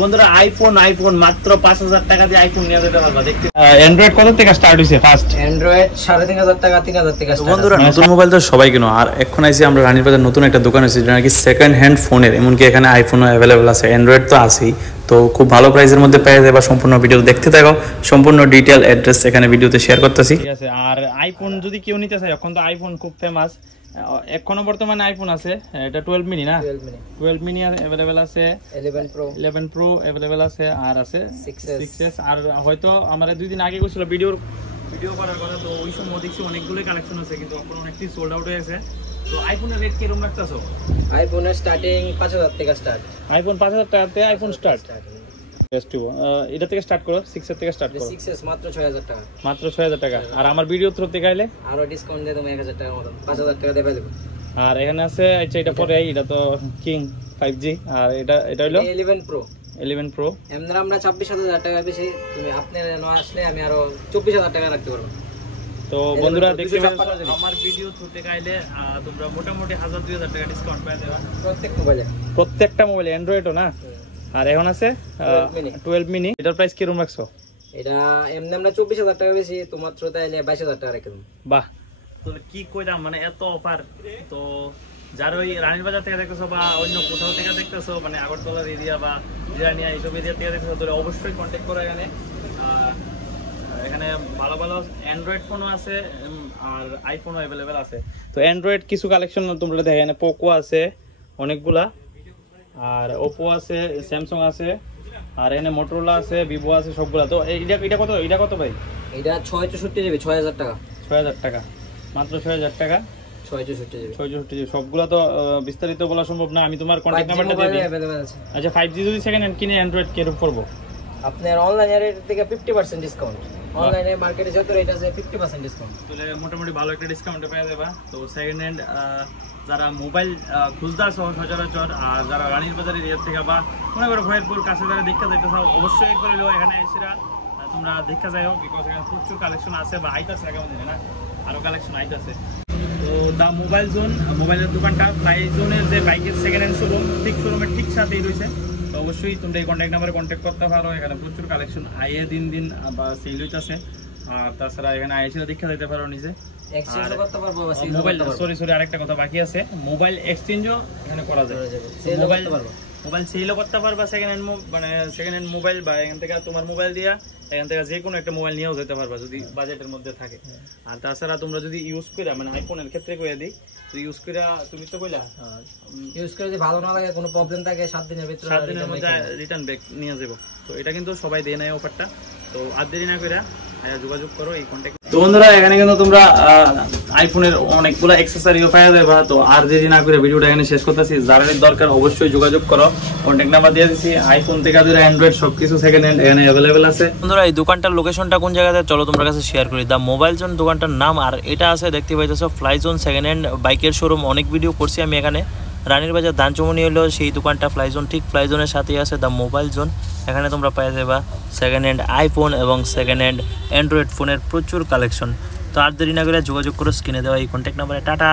বন্ধুরা আইফোন মাত্র 5000 টাকা দিয়ে আইফোন নিয়ে যেতে পারবা। দেখতে অ্যান্ড্রয়েড কত থেকে স্টার্ট হইছে? ফার্স্ট অ্যান্ড্রয়েড 3500 টাকা 3000 টাকা স্টার্ট। বন্ধুরা নতুন মোবাইল তো সবাই কিনো, আর এখন আইছি আমরা রানীর বাজার নতুন একটা দোকান আছে যেটা নাকি সেকেন্ড হ্যান্ড ফোনের, এমনকি এখানে আইফোনও অ্যাভেলেবল আছে, অ্যান্ড্রয়েড তো আছেই। তো খুব ভালো প্রাইসের মধ্যে পেয়ে যাবে। সম্পূর্ণ ভিডিও দেখতে থাকো, সম্পূর্ণ ডিটেইল অ্যাড্রেস এখানে ভিডিওতে শেয়ার করতেছি। ঠিক আছে। আর আইফোন যদি কেউ নিতে চায়, এখন তো আইফোন খুব ফেমাস, এখনো বর্তমানে আইফোন আছে, এটা 12 মিনি না, 12 মিনি अवेलेबल আছে, 11 প্রো अवेलेबल আছে, আর আছে 6s। আর হয়তো আমরা দুই দিন আগে করেছিল ভিডিও করার কথা, তো ওই সময় দেখছি অনেকগুলো কালেকশন আছে, কিন্তু এখন অনেকটি সোল্ড আউট হয়ে গেছে। তো আইফোনের রেট কিরকম রাখতেছো? আইফোনের স্টার্টিং 5000 টাকা স্টার্ট। আইফোন 5000 টাকাতে আইফোন স্টার্ট। এটা থেকে স্টার্ট করো, 6 এর থেকে স্টার্ট করো। 6s মাত্র 6000 টাকা। মাত্র 6000 টাকা। আর আমার ভিডিও থ্রু থেকে আইলে আরো ডিসকাউন্ট দিয়ে তুমি 1000 টাকা মত 5000 টাকা দেবে দেব। আর এখানে আছে, আচ্ছা এটা পরে এটা তো কিং 5G, আর এটা হলো 11 প্রো। আমরা 24000 টাকা বেশি, তুমি আপনার এনে আসলে আমি আরো 24000 টাকা রাখতে পারবো। তো বন্ধুরা দেখতে পাচ্ছ আমার ভিডিও থ্রু থেকে আইলে তোমরা মোটামুটি 1000-2000 টাকা ডিসকাউন্ট পাই যাবে প্রত্যেকটা মোবাইলে, অ্যান্ড্রয়েডও না। আর এখন আছে 12 মিনি, এটার প্রাইস কিরকম রাখছো? এটা এমনি আমরা 24000 টাকা বেশি, তোমার থ্রুতে আইলে 22000 টাকা রাখলাম। বাহ, তো কি কইলাম, মানে এত অফার। তো যারা ওই রানীর বাজার থেকে দেখতেছো বা অন্য কোথাও থেকে দেখতেছো, মানে আগরতলার এরিয়া বা জিরানিয়া এইসব এরিয়া থেকে দেখতেছো, তাহলে অবশ্যই কন্ট্যাক্ট করো এখানে। এখানে ভালো ভালো অ্যান্ড্রয়েড ফোনও আছে আর আইফোনও অ্যাভেলেবেল আছে। তো অ্যান্ড্রয়েড কিছু কালেকশন তোমরা দেখো, এখানে পোকো আছে অনেকগুলা, আর ওপো আছে, স্যামসাং আছে, আর এখানে মোটরোলা আছে, ভিভো আছে, সবগুলা। তো এটা কত ভাই? এটা 664 জিবি 6000 টাকা। 6000 টাকা, মাত্র 6000 টাকা, 664 জিবি। সবগুলা তো বিস্তারিত বলা সম্ভব না, আমি তোমার কন্টাক্ট নাম্বারটা দিয়ে দিই। আচ্ছা, 5G যদি সেকেন্ড হ্যান্ড কিনে অ্যান্ড্রয়েড কিরকম পড়বো? আপনার অনলাইন রেট থেকে 50% ডিসকাউন্ট, অনলাইনে মার্কেটে যত রেট আছে 50% ডিসকাউন্ট। তাহলে মোটামুটি ভালো একটা ডিসকাউন্টে পেয়ে যাবা। তো সেকেন্ড হ্যান্ড যারা মোবাইল খুঁজতে আসো সচরাচর, আর যারা রানীর বাজার এরিয়া থেকে বা মনে করো ভয়েরপুর কাছে যারা দেখা যাইতে চাও, অবশ্যই করে এখানে এসে তোমরা দেখা যাও, বিকজ এখানে প্রচুর কালেকশন আছে বা আইতাছে, আগামী দিনে না আরো কালেকশন আইতাছে। তো দা মোবাইল জোন, মোবাইলের দোকানটা প্রাই জোনের যে বাইকের সেকেন্ড হ্যান্ড শোরুম, ঠিক শোরুমের ঠিক সাথেই রয়েছে। তো অবশ্যই তোমরা এই কন্ট্যাক্ট নাম্বারে কন্ট্যাক্ট করতে পারো। এখানে প্রচুর কালেকশন আইয়ে দিন বা সেল হইতাছে। আর তাছাড়া এখানে আইসিও দেখা যেতে পারো নিজে, মোবাইল সরি আরেকটা কথা বাকি আছে, মোবাইল এক্সচেঞ্জও এখানে করা যায়। মোবাইল সেলও করতে পারবা, সেকেন্ড হ্যান্ড মোবাইল, বা এখান থেকে তোমার মোবাইল দিয়া এখান থেকে যে কোনো একটা মোবাইল নিয়েও যেতে পারবা যদি বাজেটের মধ্যে থাকে। আর তাছাড়া তোমরা যদি ইউজ করে, মানে আইফোনের ক্ষেত্রে কইয়া দিই, ইউজ করে তুমি তো কইলা ইউজ করে যদি ভালো না লাগে, কোনো প্রবলেম থাকে 7 দিনের ভিতরে, 7 দিনের মধ্যে রিটার্ন ব্যাক নিয়ে যাবো। তো এটা কিন্তু সবাই দেয় না এই অফারটা। তো আর দেরি না করে যোগাযোগ করো এই কন্ট্যাক্ট। তো বন্ধুরা এখানে কিন্তু তোমরা আইফোনের অনেকগুলো অ্যাকসেসরিও পাওয়া যাবে। তো আর দেরি না করে ভিডিওটা এখানে শেষ করতেছি। যারা দরকার অবশ্যই যোগাযোগ করো, কন্ট্যাক্ট নাম্বার দিয়ে দিচ্ছি। আইফোন থেকে অ্যান্ড্রয়েড সবকিছু সেকেন্ড হ্যান্ড এখানে অ্যাভেলেবেল আছে। বন্ধুরা এই দোকানটার লোকেশনটা কোন জায়গাতে চলো তোমার কাছে শেয়ার করি। দা মোবাইল জোন দোকানটার নাম, আর এটা আছে দেখতে পাইতেছো ফ্লাই জোন সেকেন্ড হ্যান্ড বাইকের শোরুম। অনেক ভিডিও করছি আমি এখানে। রানীর বাজার দানচমনি হলো সেই দোকানটা ফ্লাই জোন, ঠিক ফ্লাই জোনের সাথেই আছে দা মোবাইল জোন। এখানে তোমরা পেয়ে যাবা সেকেন্ড হ্যান্ড আইফোন এবং সেকেন্ড হ্যান্ড অ্যান্ড্রয়েড ফোনের প্রচুর কালেকশন। তো আর দেরি না করে যোগাযোগ করো স্ক্রিনে দেওয়া এই কন্ট্যাক্ট নাম্বারে। টাটা।